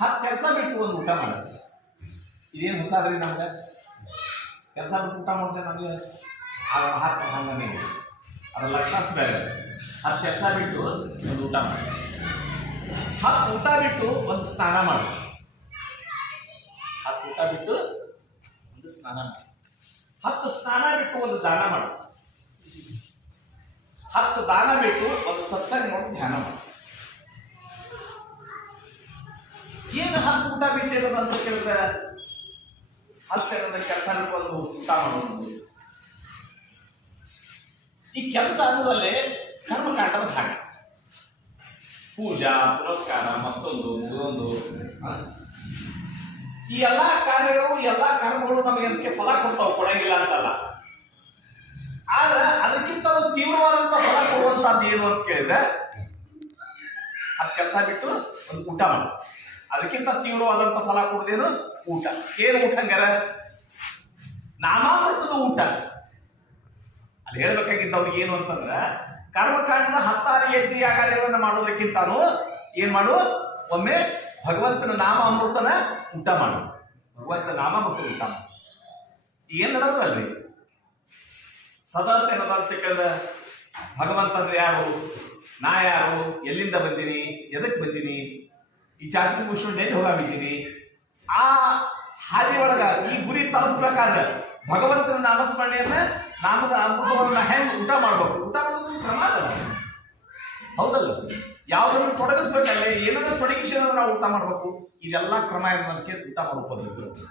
ಹತ್ತು ಕೆಲಸ ಬಿಟ್ಟು ಒಂದು ಊಟ ಮಾಡೋದು. ಇದೇನು ಹೊಸಾದ್ರಿ ನಮ್ಗೆ? ಕೆಲಸ ಬಿಟ್ಟು ಊಟ ಮಾಡಿದೆ ನಮಗೆ ಅದರ ಹತ್ತು ಹಂಗನೇ ಅದ್ರ ಲಕ್ಷಣ ಬೇರೆ. ಹತ್ತು ಕೆಲಸ ಬಿಟ್ಟು ಒಂದು ಊಟ ಮಾಡಿ. ಹತ್ತು ಊಟ ಬಿಟ್ಟು ಒಂದು ಸ್ನಾನ ಮಾಡು. ಹತ್ತು ಊಟ ಬಿಟ್ಟು ಒಂದು ಸ್ನಾನ ಮಾಡಿ. ಹತ್ತು ಸ್ನಾನ ಬಿಟ್ಟು ಒಂದು ದಾನ ಮಾಡು. ಹತ್ತು ದಾನ ಬಿಟ್ಟು ಒಂದು ಸತ್ಸಂಗ ನೋಡಿ ಧ್ಯಾನ ಮಾಡು. ಏನು ಹತ್ತು ಊಟ ಬಿಟ್ಟಿರೋದು ಅಂತ ಕೇಳಿದ್ರೆ ಹತ್ತೆರಡು ಕೆಲಸ ಒಂದು ಊಟ ಮಾಡೋದು. ಈ ಕೆಲಸ ಅನ್ನೋದಲ್ಲೇ ಕರ್ಮಕಾಂಡದ ಭಾಗ. ಪೂಜಾ ಪುರಸ್ಕಾರ ಮತ್ತೊಂದು ಮುಗಿದೊಂದು? ಈ ಎಲ್ಲ ಕಾರ್ಯಗಳು ಎಲ್ಲ ಕರ್ಮಗಳು ನಮಗೆ ಅದಕ್ಕೆ ಫಲ ಕೊಡ್ತಾವೆ ಕೊಡಂಗಿಲ್ಲ ಅಂತಲ್ಲ. ಆದ್ರೆ ಅದಕ್ಕಿಂತ ಒಂದು ತೀವ್ರವಾದಂತ ಫಲ ಕೊಡುವಂತದ್ದು ಏನು ಅಂತ ಕೇಳಿದ್ರೆ ಅದ್ ಕೆಲಸ ಬಿಟ್ಟು ಒಂದು ಊಟ ಮಾಡು. ಅದಕ್ಕಿಂತ ತೀವ್ರವಾದಂತ ಫಲ ಕೊಡುದೇನು ಊಟ. ಏನು ಊಟ ಹಂಗಾರ? ನಾಮಾಮೃತದ ಊಟ. ಅಲ್ಲಿ ಹೇಳ್ಬೇಕಾಗಿದ್ದ ಅವ್ರಿಗೆ ಏನು ಅಂತಂದ್ರೆ, ಕರ್ಮಕಾಂಡದ ಹತ್ತಾರು ಆ ಕಾರ್ಯಗಳನ್ನು ಮಾಡೋದಕ್ಕಿಂತಾನು ಏನ್ ಮಾಡು? ಒಮ್ಮೆ ಭಗವಂತನ ನಾಮ ಅಮೃತನ ಊಟ ಮಾಡು. ಭಗವಂತನ ನಾಮ ಮತ್ತು ಊಟ ಮಾಡು. ಏನ್ ನಡೆದಲ್ರಿ ಸದಾ ಏನದಂತ ಭಗವಂತ ಭಗವಂತಂದ್ರೆ ಯಾರು? ನಾ ಯಾರು? ಎಲ್ಲಿಂದ ಬಂದೀನಿ ಎದಕ್ಕೆ ಬಂದೀನಿ ಈ ಜಾತಿ ಮುಗಿಸ್ಕೊಂಡು ಎಲ್ಲಿ ಆ ಹಾದಿ ಒಳಗ ಈ ಗುರಿ ತಲುಪಬೇಕಾದ್ರೆ ಭಗವಂತನ ನಾಮಸ್ಮರಣೆಯನ್ನ ನಾಮದ ಅಮೃತವನ್ನ ಹೆಂಗ್ ಊಟ ಮಾಡ್ಬೇಕು? ಊಟ ಮಾಡೋದು ಪ್ರಮಾದ. ಹೌದಲ್ಲ? ಯಾವ್ದನ್ನು ತೊಡಗಿಸ್ಬೇಕಲ್ಲ ಏನಾದ್ರೂ ತೊಡಗಿಸಿದ್ರೆ ನಾವು ಊಟ ಮಾಡ್ಬೇಕು. ಇದೆಲ್ಲ ಕ್ರಮ ಇರೋದಕ್ಕೆ ಊಟ ಮಾಡೋ ಪದ್ಧತಿ.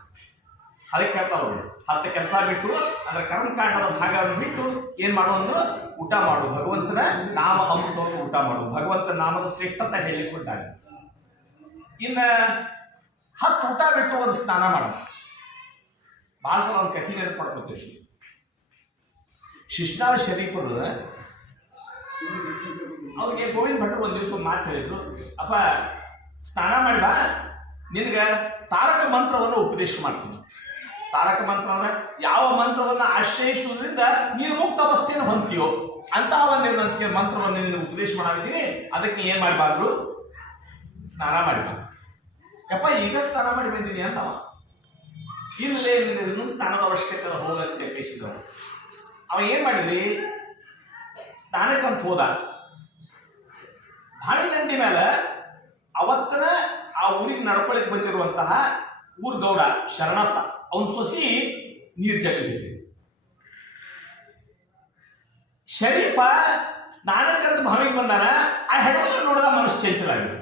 ಅದಕ್ಕೆ ಅವ್ರು ಹತ್ತು ಕೆಲಸ ಬಿಟ್ಟು, ಅದರ ಕರ್ಮಕಾಂಡದ ಭಾಗ ಬಿಟ್ಟು ಏನ್ ಮಾಡೋದು ಊಟ ಮಾಡು ಭಗವಂತನ ನಾಮ ಅಮೃತವನ್ನು ಊಟ ಮಾಡು ಭಗವಂತನ ನಾಮದ ಶ್ರೇಷ್ಠತೆ ಹೇಳಿಕೊಟ್ಟಾಗ. ಇನ್ನ ಹತ್ತು ಊಟ ಬಿಟ್ಟು ಒಂದು ಸ್ನಾನ ಮಾಡು. ಭಾಳ ಸಲ ಒಂದು ಕಥೆ ನೆನಪು ಮಾಡ್ಕೊತೀವಿ. ಶರೀಫರು ಅವ್ರಿಗೆ ಗೋವಿಂದ ಭಟ್ರು ಒಂದು ದಿವಸ ಮಾತು ಹೇಳಿದ್ರು. ಅಪ್ಪ, ಸ್ನಾನ ಮಾಡಿ ನಿನಗೆ ತಾರಕ ಮಂತ್ರವನ್ನು ಉಪದೇಶ ಮಾಡ್ತೀನಿ. ತಾರಕ ಮಂತ್ರ ಯಾವ ಮಂತ್ರವನ್ನು ಆಶ್ರಯಿಸುವುದರಿಂದ ನೀನು ಮುಕ್ತ ಅವಸ್ಥೆಯನ್ನು ಹೊಂದ್ತೀಯೋ ಅಂತಹ ಒಂದು ಮಂತ್ರವನ್ನು ನೀನು ಉಪದೇಶ ಮಾಡಿದ್ದೀನಿ ಅದಕ್ಕೆ ಏನು ಮಾಡಬಾರ್ದು? ಸ್ನಾನ ಮಾಡಿ ಬಾ. ಯಪ್ಪ, ಈಗ ಸ್ನಾನ ಮಾಡಿ ಬಂದೀನಿ ಅಂತ ಇಲ್ಲೇ ಇನ್ನೂ ಸ್ನಾನದ ಅವಶ್ಯಕತೆ ಹೋಗಂತ ಬೇಯಿಸಿದವ ಅವ ಏನ್ ಮಾಡಿದ್ರಿ ಸ್ನಾನಕ್ಕಂತ ಹೋದ. ಗಂಟೆ ಮೇಲೆ ಅವತ್ತನ ಆ ಊರಿಗೆ ನಡ್ಕೊಳಕ್ ಬಂದಿರುವಂತಹ ಊರ್ ಗೌಡ ಶರಣಪ್ಪ, ಅವನ್ ಸೊಸಿ ನೀರ್ ಜಗಲಿದೆ ಶರೀಫ ಸ್ನಾನಕ್ಕಂತ ಭಾವಿಗೆ ಬಂದಾನ, ಆ ಹೆಣ್ಣು ನೋಡಿದ ಮನಸ್ಸು ಚಂಚಲಾಗಿದೆ